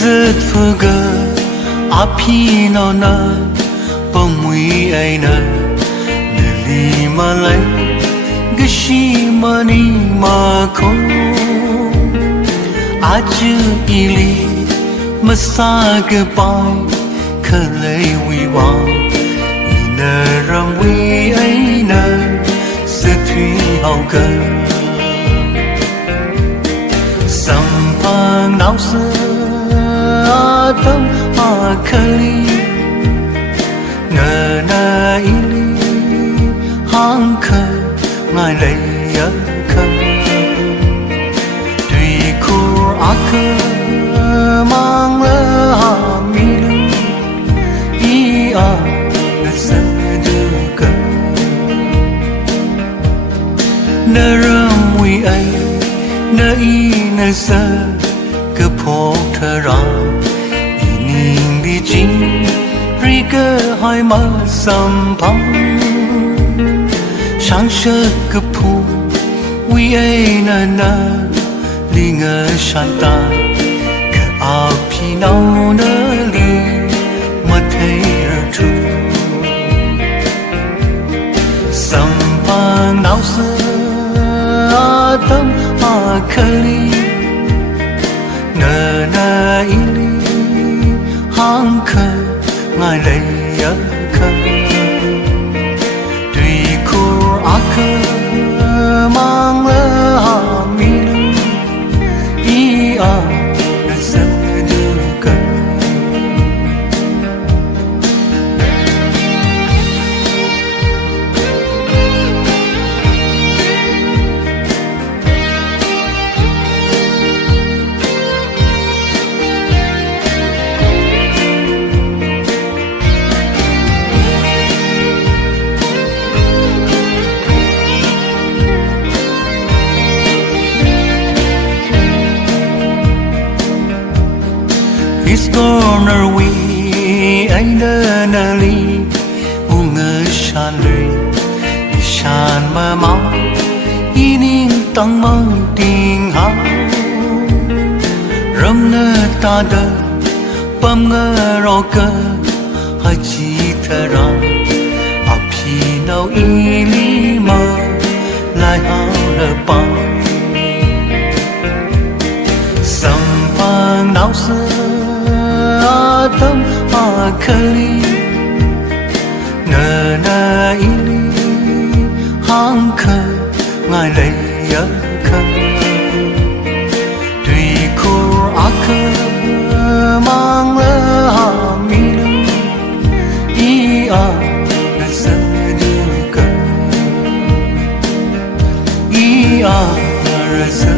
Zet fuga api no na pamui aina nili malai gashi mani mako aju ili masag pai khalai wi wa ina ram wi aina sethui hau ka sampang nau sa tâm akali ngờ na ili hang khờ ngài lấy ở khờ tùy khur akơ mang lỡ hà mi lu i a sa du cơ nơ râm wi ai nơ i nơ sa cơ phô thơ ra nhìn đi chính ri cơ hai má sầm phẳng sáng sớm cơ phù wi ai na na li ngờ san ta cơ áo phi nâu nơ li mà thấy tru sầm phẳng náo sơ tâm akali ngờ na ili hang khờ ngài lấy ở khờ tùy khur akơ mang lỡ hà mi lu i a sa du cơ This corner we anh đơ nơ li u ngơ shan lười shan mơ máu y ninh tăng mong tình hao râm nơ ta đơ bầm ngơ rô cơ hơi chỉ thơ ra áp hi nâu y li mơ lại hao lơ bao sầm phang náo sơ tâm akali ngờ na ili hang khờ ngài lấy ở khờ tùy khur akơ mang lỡ hà mi lu i a sa du cơ i a sa